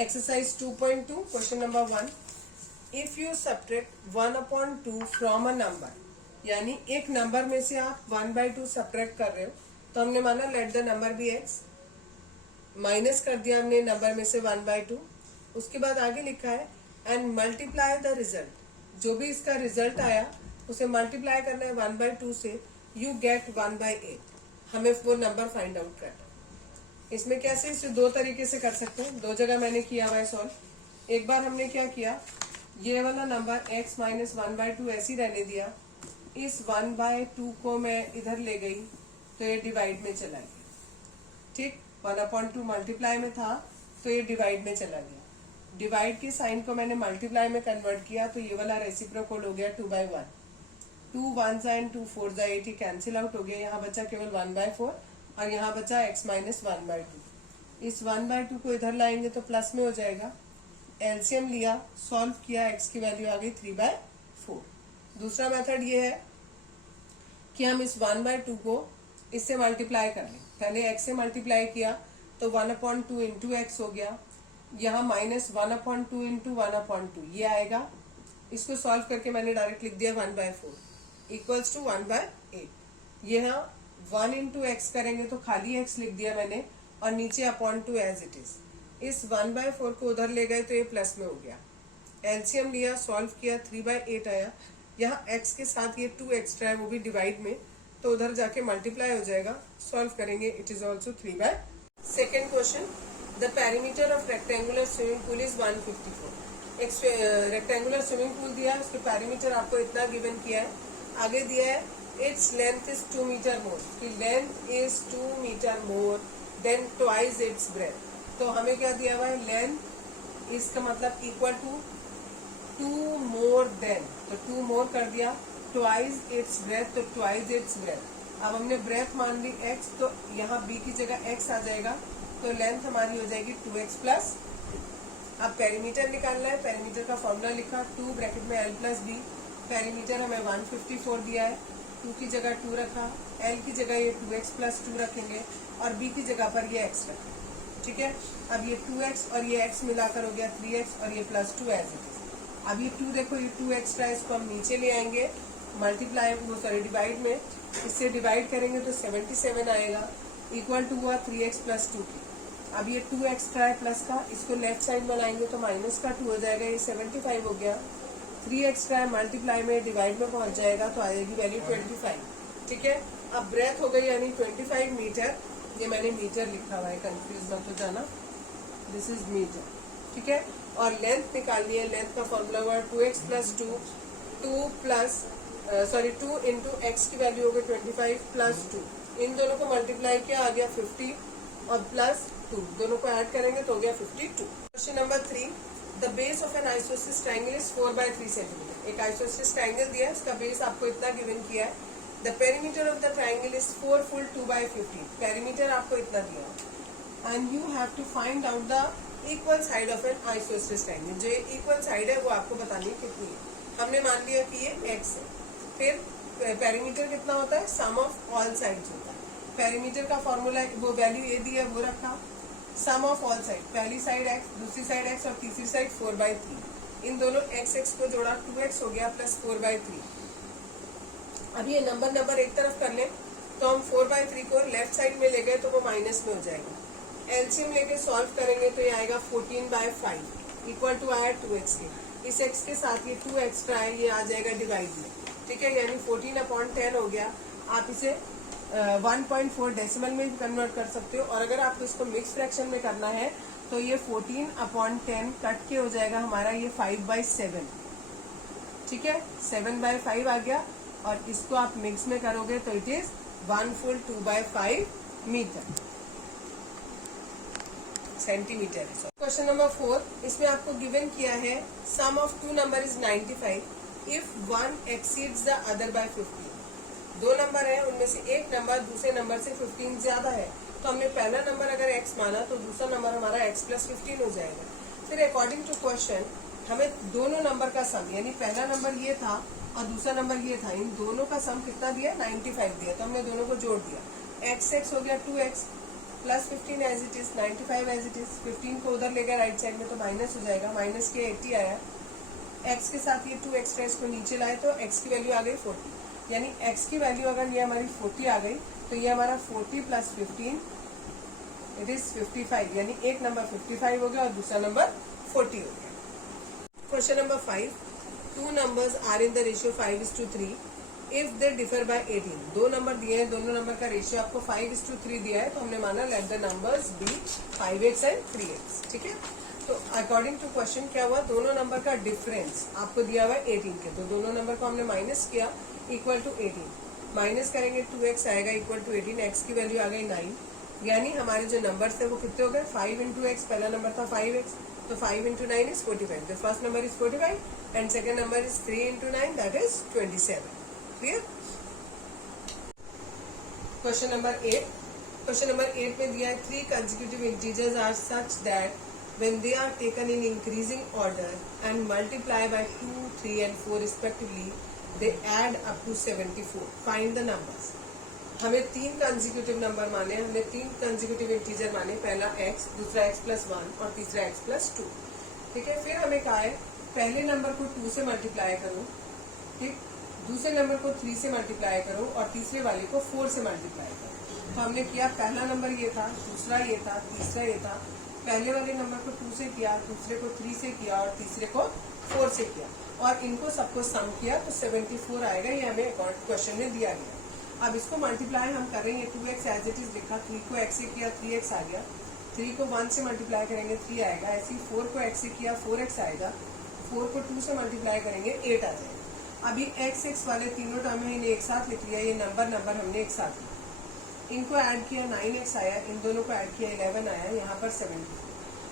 Exercise 2.2 question number 1. If you subtract 1/2 from a number, यानी एक number में से आप 1/2 सब्ट्रैक्ट कर रहे हो, तो हमने माना let the number be x, minus कर दिया हमने नंबर में से 1/2. उसके बाद आगे लिखा है एंड मल्टीप्लाई द रिजल्ट. जो भी इसका रिजल्ट आया उसे मल्टीप्लाई करना है 1/2 से, यू गेट 1/8. हमें वो नंबर फाइंड आउट करना है. इसमें कैसे, इसे दो तरीके से कर सकते हैं. दो जगह मैंने किया हुआ है सॉल्व. एक बार हमने क्या किया, ये वाला नंबर x माइनस 1/2 ऐसे ही रहने दिया. इस 1/2 को मैं इधर ले गई तो ये डिवाइड में चला गया. ठीक, 1/2 मल्टीप्लाई में था तो ये डिवाइड में चला गया. डिवाइड के साइन को मैंने मल्टीप्लाई में कन्वर्ट किया तो ये वाला रेसिप्रोकल हो गया 2/1. 2 1 एंड 2 4 8, ये कैंसिल आउट हो गया. यहाँ बचा केवल 1/4 और यहाँ बचा x माइनस 1/2. इस 1/2 को इधर लाएंगे तो प्लस में हो जाएगा. एलसीएम लिया, सॉल्व किया, x की वैल्यू आ गई 3/4. दूसरा मेथड ये है कि हम इस 1/2 को इससे मल्टीप्लाई कर लें. पहले x से मल्टीप्लाई किया तो 1/2 इंटू एक्स हो गया. यहाँ माइनस 1/2 इंटू 1/2 ये आएगा. इसको सॉल्व करके मैंने डायरेक्ट लिख दिया 1/4 इक्वल्स टू 1/8. यहाँ 1 इंटू एक्स करेंगे तो खाली x लिख दिया मैंने और नीचे अपॉन 2 एज इट इज. इस 1/4 को उधर ले गए तो ये प्लस में हो गया. एलसीएम लिया, सॉल्व किया, 3/8 आया. यहाँ x के साथ ये 2 एक्स्ट्रा है, वो भी डिवाइड में, तो उधर जाके मल्टीप्लाई हो जाएगा. सॉल्व करेंगे, it is also 3/. Second question, the perimeter of rectangular swimming pool is 154. एक रेक्टेंगुलर स्विमिंग पूल दिया है, उसके पेरीमीटर आपको इतना गिवन किया है. आगे दिया है its length is 2 metre more. Length is 2 metre more than twice its breadth. तो हमें क्या दिया हुआ है, लेंथ इसका मतलब इक्वल टू 2 मोर देन, तो 2 मोर कर दिया. ट्वाइस इट्स ब्रेथ, तो ट्वाइस इट्स ब्रेथ. अब हमने ब्रेथ मान ली x, तो यहाँ b की जगह x आ जाएगा. तो लेंथ हमारी हो जाएगी 2x प्लस. अब पेरीमीटर निकालना है. पेरीमीटर का फॉर्मूला लिखा, 2 ब्रैकेट में l प्लस b. पेरीमीटर हमें 154 दिया है, 2 की जगह 2 रखा, l की जगह ये 2x प्लस 2 रखेंगे और b की जगह पर ये x रखा. ठीक है, अब ये 2x और ये x मिलाकर हो गया 3x और ये प्लस 2 एज इट इज. अब ये 2 देखो, ये 2 एक्स्ट्रा, इसको हम नीचे ले आएंगे मल्टीप्लाई, वो सॉरी डिवाइड में. इससे डिवाइड करेंगे तो 77 आएगा, इक्वल टू हुआ 3x प्लस 2 की. अब ये 2 एक्स्ट्रा है प्लस का, इसको लेफ्ट साइड में लाएंगे तो माइनस का 2 हो जाएगा, ये 75 हो गया. 3 एक्स्ट्रा है, मल्टीप्लाई में डिवाइड में पहुंच जाएगा तो आएगी वैल्यू 25. ठीक है, अब ब्रेथ हो गई यानी 25 मीटर. ये मैंने मीटर लिखा हुआ है, कंफ्यूज मत हो जाना, दिस इज मीटर. ठीक है, और लेंथ निकालनी है. लेंथ का फॉर्मूला हुआ 2x प्लस 2, 2 इंटू एक्स की वैल्यू हो गई 25 प्लस 2. इन दोनों को मल्टीप्लाई किया, आ गया 50 और प्लस 2, दोनों को ऐड करेंगे तो हो गया 52. Question number 3, the base of an isosceles triangle is 4/3 centimetre. एक आइसोसेलेस ट्रायंगल दिया है, इसका बेस आपको इतना गिवन किया है. The perimeter of the triangle is 4 full 2/15. Perimeter आपको इतना दिया है and you have to find out the equal side of an isosceles triangle. जो इक्वल साइड है वो आपको बतानी है कितनी है. हमने मान लिया कि ये x है. फिर पेरीमीटर कितना होता है, सम ऑफ ऑल साइड्स होता है. पेरीमीटर का फॉर्मूला, वो वैल्यू ये दी है वो रखा, सम ऑफ ऑल साइड, पहली साइड x, दूसरी साइड x और तीसरी साइड 4/3. इन दोनों x को जोड़ा 2x हो गया प्लस 4/3. अब ये नंबर एक तरफ कर लें तो हम 4/3 को लेफ्ट साइड में ले गए तो वो माइनस में हो जाएगा. एलसीएम लेके सॉल्व करेंगे तो ये आएगा 14/5 इक्वल टू आया 2x के. इस x के साथ ये 2 एक्स्ट्रा है, ये आ जाएगा डिवाइड में. ठीक है, यानी 14/10 हो गया. आप इसे 1.4 डेसिमल में कन्वर्ट कर सकते हो. और अगर आपको इसको मिक्स फ्रैक्शन में करना है तो ये 14/10 कट के हो जाएगा हमारा ये 5/7. ठीक है, 7/5 आ गया और इसको आप मिक्स में करोगे तो it is 1 full 2/5 metre centimetre. Question number 4, इसमें आपको गिवन किया है sum of 2 number is 95 if 1 exceeds the other by 15. 2 number है, उनमें से एक नंबर दूसरे नंबर से 15 ज्यादा है. तो हमने पहला नंबर अगर x माना तो दूसरा नंबर हमारा x प्लस 15 हो जाएगा. फिर अकॉर्डिंग टू क्वेश्चन हमें दोनों नंबर का सम, यानी पहला नंबर ये था और दूसरा नंबर ये था, इन दोनों का सम कितना दिया, 95 दिया. तो हमने दोनों को जोड़ दिया. x हो गया 2x plus 15 as it is, 95 as it is. 15 को उधर ले गया राइट साइड में तो माइनस हो जाएगा, माइनस के 80 आया। x के साथ ये 2 एक्स्ट्रा इसको नीचे लाए तो x की वैल्यू आ गई 40, यानी x की वैल्यू अगर ये हमारी 40 आ गई तो ये हमारा 40 प्लस 15 इट इज 55, यानी एक नंबर 55 हो गया और दूसरा नंबर 40 हो गया। Question number 5, 2 numbers are in the ratio 5:3 if they differ by 18। 2 number दिए हैं, दोनों नंबर का रेशियो आपको 5:3 दिया है, तो हमने माना let the numbers be 5x and 3x। ठीक है, तो अकॉर्डिंग टू क्वेश्चन क्या हुआ, दोनों नंबर का डिफरेंस आपको दिया हुआ है 18 के, तो दोनों नंबर को हमने माइनस किया इक्वल टू 18, माइनस करेंगे 2x आएगा इक्वल टू 18, x की वैल्यू आ गई 9, यानी हमारे जो नंबर थे वो कितने हो गए 5 इंटू एक्स, पहला नंबर था 5x, तो 5 into 9 is 45, the first number is 45 and second number is 3 into 9 that is 27। Clear. Question number 8, question number 8 में दिया है 3 consecutive integers are such that when they are taken in increasing order and multiply by 2, 3 and 4 respectively they add up to 74, find the numbers. हमें 3 consecutive number माने, हमने 3 consecutive integer माने, पहला x, दूसरा x plus 1 और तीसरा x plus 2। ठीक है, फिर हमें कहा है पहले नंबर को 2 से मल्टीप्लाई करो, ठीक, दूसरे नंबर को 3 से मल्टीप्लाई करो और तीसरे वाले को 4 से मल्टीप्लाई करो। तो हमने किया, पहला नंबर ये था, दूसरा ये था, तीसरा ये था, पहले वाले नंबर को 2 से किया, दूसरे को 3 से किया और तीसरे को 4 से किया और इनको सबको सम किया तो 74 आएगा, ये हमें क्वेश्चन में दिया गया। अब इसको मल्टीप्लाई हम कर रहे हैं, 2x एज इट इज लिखा, 3 को x से किया 3x आ गया, 3 को 1 से मल्टीप्लाई करेंगे 3 आएगा, ऐसे ही 4 को x से किया 4x आएगा, 4 को 2 से मल्टीप्लाई करेंगे 8 आ जाएगा। अभी x वाले तीनों टर्म है, इन्हें एक साथ लिख लिया, ये नंबर हमने एक साथ लिया, इनको ऐड किया 9x आया, इन दोनों को ऐड किया 11 आया, यहाँ पर 74।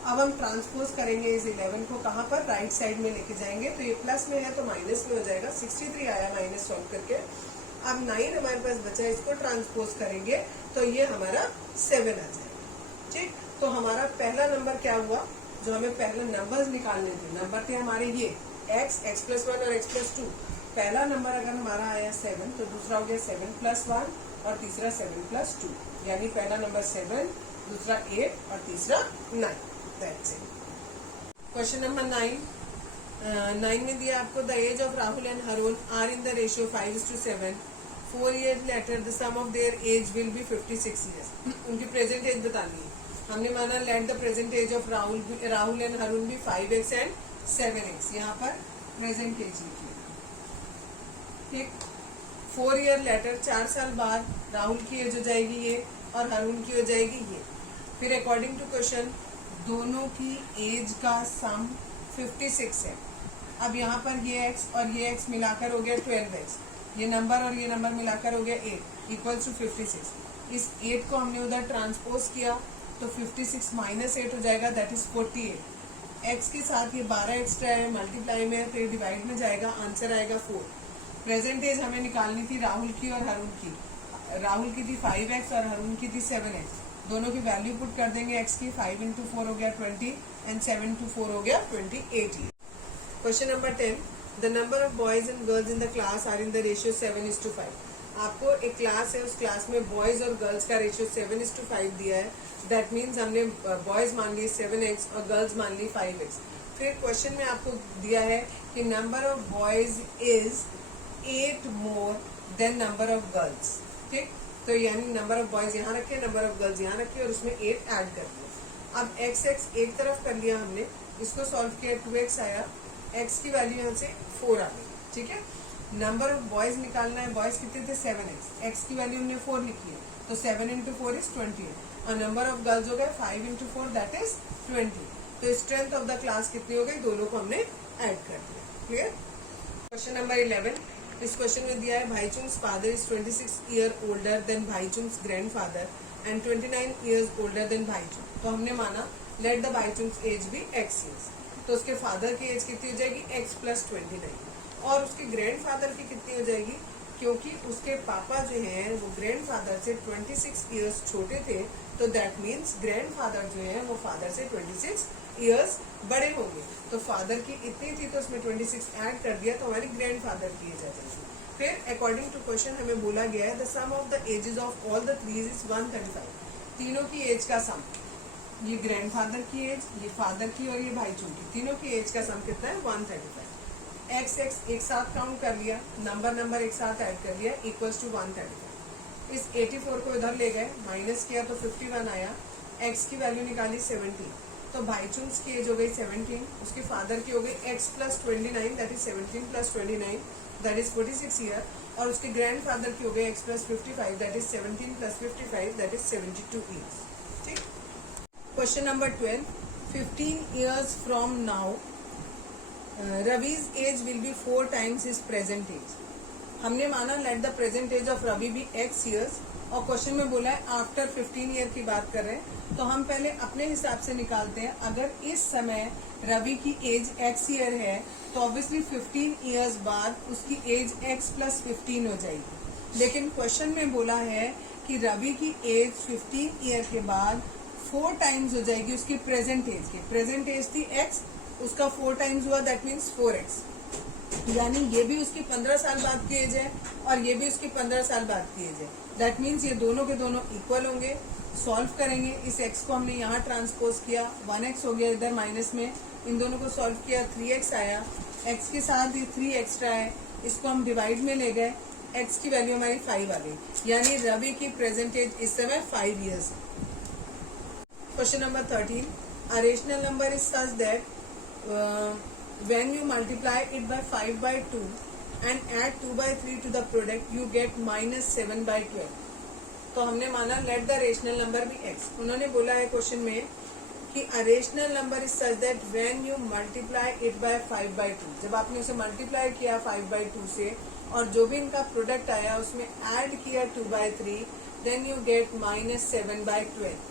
अब हम ट्रांसपोज करेंगे इस 11 को, कहाँ पर, राइट साइड में लेके जाएंगे, तो ये प्लस में है तो माइनस में हो जाएगा, 63 आया माइनस सॉल्व करके। अब 9 हमारे पास बचा है, इसको ट्रांसपोज करेंगे तो ये हमारा 7 आ जाएगा। ठीक, तो हमारा पहला नंबर क्या हुआ, जो हमें पहले नंबर्स निकालने थे, नंबर थे हमारे ये x प्लस 1 और x प्लस 2। पहला नंबर अगर हमारा आया 7 तो दूसरा हो गया 7 प्लस 1 और तीसरा 7 प्लस 2, यानी पहला नंबर 7, दूसरा 8 और तीसरा 9। That's it. क्वेश्चन नंबर 9 में दिया आपको, the age of Rahul and Harun are in the ratio 5:7, 4 years later the sum of their age will be 56 years। उनकी प्रेजेंट एज बतानी है, हमने माना let the present age of Rahul and Harun भी 5x एंड 7x, यहाँ पर प्रेजेंट एज लिखिए। ठीक, 4 year later 4 साल बाद राहुल की एज हो जाएगी ये और हरुण की हो जाएगी ये। फिर अकॉर्डिंग टू क्वेश्चन दोनों की एज का सम 56 है। अब यहाँ पर ये x और ये x मिलाकर हो गया 12x, ये नंबर और ये नंबर मिलाकर हो गया 8 इक्वल्स टू 56। इस 8 को हमने उधर ट्रांसपोज किया तो 56 माइनस 8 हो जाएगा, दैट इज 48। x के साथ ये 12 एक्स्ट्रा है, मल्टीप्लाई में है तो ये डिवाइड में जाएगा, आंसर आएगा 4। प्रेजेंट एज हमें निकालनी थी राहुल की और हरुण की, राहुल की थी 5x और हरुण की थी 7x, दोनों की वैल्यू पुट कर देंगे, x की 5 इंटू 4 हो गया 20 एंड 7 इंटू 4 हो गया 28। Question number 10, the number of boys and girls in the class are in the ratio 7:5। आपको एक क्लास है, उस क्लास में बॉयज और गर्ल्स का रेशियो 7:5 दिया है, दैट मीन्स हमने बॉयज मान लिए 7x और गर्ल्स मान ली 5x। फिर क्वेश्चन में आपको दिया है कि number of boys is 8 more than number of girls. ठीक, तो यानी नंबर ऑफ बॉयज यहाँ रखे, नंबर ऑफ गर्ल्स यहाँ रखे और उसमें 8 ऐड कर दिया। अब x एक तरफ कर लिया हमने, इसको सॉल्व किया 2x आया, x की वैल्यू यहाँ से 4 आ गई। ठीक है, नंबर ऑफ बॉयज निकालना है, बॉयज कितने थे 7x, x की वैल्यू हमने 4 लिखी है तो 7 इंटू 4 इज 28 और नंबर ऑफ गर्ल्स हो गया 5 इंटू 4 दैट इज 20। तो स्ट्रेंथ ऑफ द क्लास कितनी हो गई, दोनों को हमने ऐड कर दिया। क्लियर। क्वेश्चन नंबर 11, इस क्वेश्चन में दिया है Bhaichung's father is 26 year older than Bhaichung's grandfather and 29 years older than Bhaichung. तो हमने माना लेट द भाईचुंग्स एज भी x इयर्स, तो उसके फादर की एज कितनी हो जाएगी x प्लस 29 और उसके ग्रैंडफादर की कितनी हो जाएगी, क्योंकि उसके पापा जो हैं वो ग्रैंडफादर से 26 ईयर्स छोटे थे, तो दैट मीन्स ग्रैंडफादर जो है वो फादर से 26 ईयर्स बड़े होंगे। तो फादर की इतनी थी तो उसमें 26 ऐड कर दिया तो हमारी ग्रैंडफादर की एज आ जाएगी। फिर अकॉर्डिंग टू क्वेश्चन हमें बोला गया है the sum of the ages of all the trees is 135। तीनों की एज का सम, ये ग्रैंडफादर की एज, ये फादर की और ये भाईचों की, तीनों की एज का सम कितना है 135। एक्स एक्स एक साथ काउंट कर लिया, नंबर एक साथ ऐड कर लिया, इक्वल्स टू 135। इस 84 को इधर ले गए, माइनस किया तो 51 आया, एक्स की वैल्यू निकाली 17, तो भाईचुंग की एज हो गई 17, उसके फादर की हो गई x plus 29 that is 17 plus 29 that is 46 year, और उसके ग्रैंड फादर की हो गई x plus 55 that is 17 plus 55 that is 72 years. ठीक। Question number 12, 15 years from now Ravi's age will be 4 times his present age। हमने माना let the present age of Ravi be x years, और question में बोला है आफ्टर 15 ईयर की बात कर रहे हैं, तो हम पहले अपने हिसाब से निकालते हैं। अगर इस समय रवि की एज x ईयर है तो ऑब्वियसली 15 ईयर्स बाद उसकी एज x प्लस 15 हो जाएगी, लेकिन क्वेश्चन में बोला है कि रवि की एज 15 ईयर के बाद 4 टाइम्स हो जाएगी उसकी प्रेजेंट एज की। प्रेजेंट एज थी x, उसका 4 टाइम्स हुआ दैट मीन्स 4x, यानी ये भी उसकी 15 साल बाद की एज है और ये भी उसकी 15 साल बाद की एज है। दैट मीन्स ये दोनों के दोनों इक्वल होंगे। सॉल्व करेंगे, इस x को हमने यहाँ ट्रांसपोज किया, 1x हो गया इधर माइनस में, इन दोनों को सॉल्व किया 3x आया, x के साथ ये 3 एक्स्ट्रा है, इसको हम डिवाइड में ले गए, x की वैल्यू हमारी 5 आ गई, यानी रवि की प्रेजेंट एज इस समय 5 ईयर्स है। Question number 13. A rational number is such that when you multiply it by 5 by 2 and add 2 by 3 to the product, you get minus 7 by 12. तो हमने माना let the rational number be x। उन्होंने बोला है question में कि a rational number is such that when you multiply it by 5 by 2, जब आपने उसे मल्टीप्लाई किया 5 by 2 से और जो भी इनका प्रोडक्ट आया उसमें ऐड किया 2 by 3, then you get minus 7 by 12।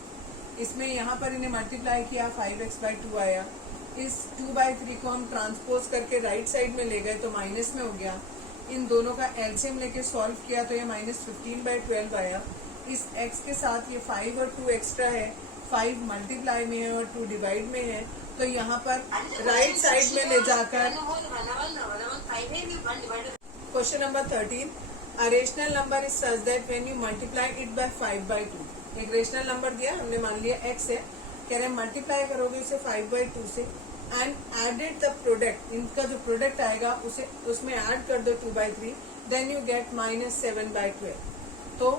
इसमें यहाँ पर इन्हें मल्टीप्लाई किया 5x by 2 आया, इस 2 by 3 को हम ट्रांसपोज करके राइट साइड में ले गए तो माइनस में हो गया, इन दोनों का एलसीएम लेके सॉल्व किया तो ये माइनस 15 by 12 आया। इस x के साथ ये 5 और 2 एक्स्ट्रा है, 5 मल्टीप्लाई में है और 2 डिवाइड में है, तो यहाँ पर राइट साइड में ले जाकर question number 13, a rational number is such that when you multiply it by 5 by 2, एक रेशनल नंबर दिया, हमने मान लिया x है, कह रहे हैं मल्टीप्लाई करोगे इसे 5 by 2 से एंड एडेड द प्रोडक्ट, इनका जो प्रोडक्ट आएगा उसे उसमें ऐड कर दो 2 by 3, then you get minus 7 by 12। तो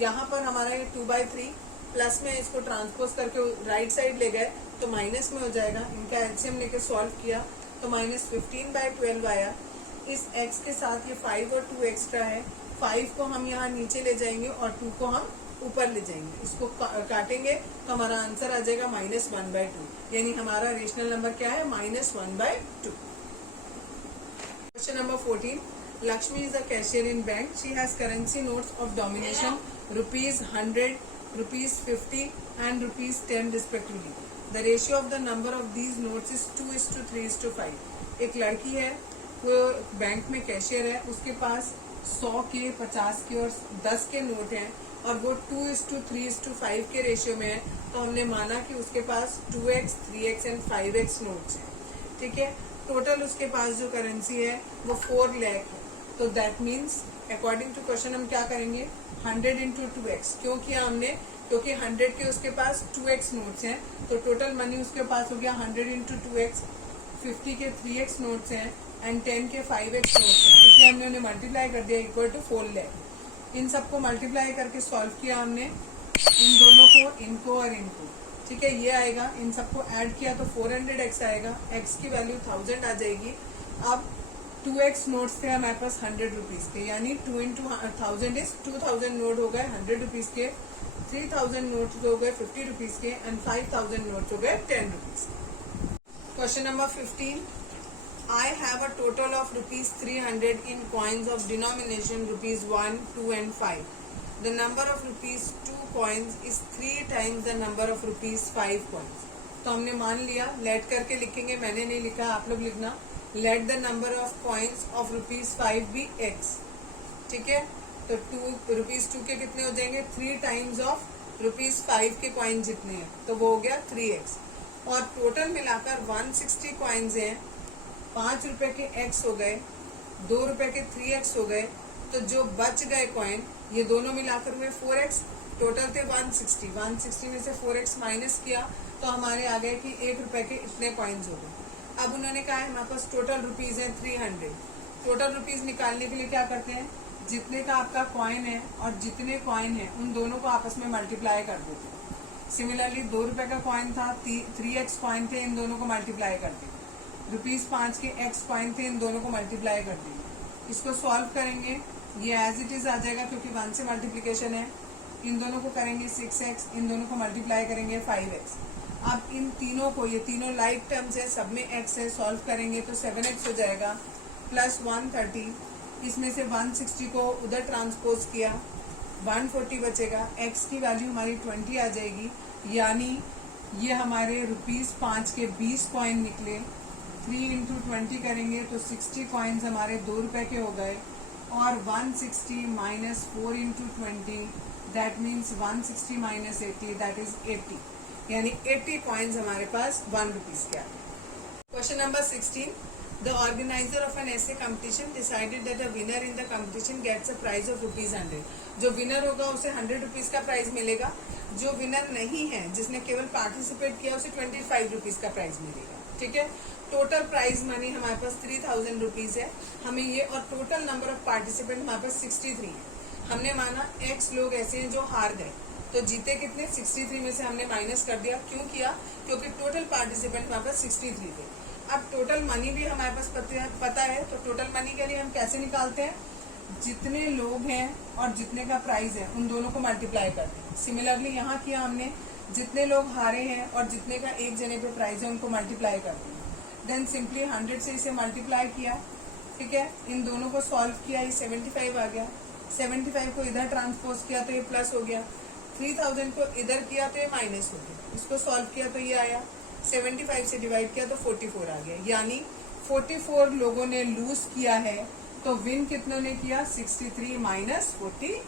यहाँ पर हमारा ये 2 by 3 प्लस में इसको ट्रांसपोज करके राइट साइड ले गए तो माइनस में हो जाएगा, इनका एलसीएम लेके सॉल्व किया तो माइनस 15 by 12 आया। इस x के साथ ये 5 और 2 एक्स्ट्रा है, 5 को हम यहाँ नीचे ले जाएंगे और 2 को हम ऊपर ले जाएंगे, इसको काटेंगे तो हमारा आंसर आ जाएगा माइनस 1 by 2, यानी हमारा रेशनल नंबर क्या है minus 1 by 2। Question number 14, Lakshmi is a cashier in bank, she has currency notes of domination ₹100, ₹50 and ₹10 respectively. The ratio of the number of these notes is 2:3:5। एक लड़की है, वो bank में cashier है, उसके पास 100 के 50 के और 10 के नोट हैं और वो 2:3:5 के रेशियो में है, तो हमने माना कि उसके पास 2x, 3x and 5x notes हैं। ठीक है, टोटल उसके पास जो करेंसी है वो 4 लाख है, तो that means according to question हम क्या करेंगे 100 into 2x, क्यों किया हमने, क्योंकि 100 के उसके पास 2x नोट्स हैं, तो टोटल मनी उसके पास हो गया 100 into 2x, 50 के 3x नोट्स हैं एंड 10 के 5x नोट्स हैं, इसलिए हमने उन्हें मल्टीप्लाई कर दिया इक्वल टू 4 लाख। इन सबको मल्टीप्लाई करके सॉल्व किया हमने, इन दोनों को, इनको और इनको, ठीक है, ये आएगा, इन सबको ऐड किया तो 400x आएगा, x की वैल्यू 1000 आ जाएगी। अब 2x नोट्स थे हमारे पास 100 रुपीज के, यानी 2 into 1000 इज 2000 नोट हो गए 100 रुपीज के, 3000 नोट हो गए 50 रुपीज के एंड 5000 नोट हो गए 10 रुपीज के। Question number 15, I have a total of ₹300 in coins of denomination ₹1, 2 and 5. The number of ₹2 coins is 3 times the number of ₹5 coins. तो हमने मान लिया, लेट करके लिखेंगे, मैंने नहीं लिखा, आप लोग लिखना, let the number of coins of ₹5 be x। ठीक है, तो ₹2 के कितने हो जाएंगे 3 टाइम्स ऑफ ₹5 के कॉइन जितने हैं, तो वो हो गया 3x, और टोटल मिलाकर 160 कॉइन्स हैं, 5 रुपए के x हो गए, 2 रुपए के 3x हो गए, तो जो बच गए कॉइन ये दोनों मिलाकर हुए 4x, टोटल थे 160, 160 में से 4x माइनस किया तो हमारे आ गए कि 1 रुपए के इतने कॉइन्स हो गए। अब उन्होंने कहा है हमारे पास टोटल रुपीज है 300। टोटल रुपीज निकालने के लिए क्या करते हैं, जितने का आपका कॉइन है और जितने कॉइन है उन दोनों को आपस में मल्टीप्लाई कर देते हैं। सिमिलरली 2 रुपए का कॉइन था, 3x कॉइन थे, इन दोनों को मल्टीप्लाई कर देंगे। ₹5 के x कॉइन थे, इन दोनों को मल्टीप्लाई कर देंगे। इसको सॉल्व करेंगे, ये एज इट इज आ जाएगा क्योंकि 1 से मल्टीप्लीकेशन है। इन दोनों को करेंगे 6x, इन दोनों को मल्टीप्लाई करेंगे 5x। अब इन तीनों को, ये तीनों लाइक टर्म्स है, सब में x है, सॉल्व करेंगे तो 7x हो जाएगा प्लस 130। इसमें से 160 को उधर ट्रांसपोज किया, 140 बचेगा, x की वैल्यू हमारी 20 आ जाएगी, यानी ये हमारे ₹5 के 20 कॉइन निकले। 3 इंटू 20 करेंगे तो 60 कॉइन्स हमारे 2 रुपए के हो गए, और 160 minus 4 into 20 that means 160 minus 80 that is 80, यानी 80 कॉइन्स हमारे पास ₹1 के आ गए। Question number 16, the organizer of an essay competition decided that a winner in the competition gets a prize of ₹100। जो विनर होगा उसे ₹100 का प्राइज मिलेगा, जो विनर नहीं है, जिसने केवल पार्टिसिपेट किया, उसे ₹25 का प्राइज मिलेगा। ठीक है, टोटल प्राइज मनी हमारे पास ₹3000 है हमें ये, और टोटल नंबर ऑफ पार्टिसिपेंट हमारे पास 63 है। हमने माना x लोग ऐसे हैं जो हार गए, तो जीते कितने, 63 में से हमने माइनस कर दिया। क्यों किया, क्योंकि टोटल पार्टिसिपेंट हमारे पास 63 थे। अब टोटल मनी भी हमारे पास पता है, तो टोटल मनी के लिए हम कैसे निकालते हैं, जितने लोग हैं और जितने का प्राइस है उन दोनों को मल्टीप्लाई करते हैं। सिमिलरली यहाँ किया हमने, जितने लोग हारे हैं और जितने का एक जने पे प्राइस है उनको मल्टीप्लाई करते हैं। देन सिंपली 100 से इसे मल्टीप्लाई किया। ठीक है, इन दोनों को सॉल्व किया, ये 75 आ गया। 75 को इधर ट्रांसपोज किया तो ये प्लस हो गया, 3000 को इधर किया तो ये माइनस हो गया, इसको सॉल्व किया तो ये आया, 75 से डिवाइड किया तो 44 आ गया, यानी 44 लोगों ने लूज किया है। तो विन कितनों ने किया, 63 माइनस 44।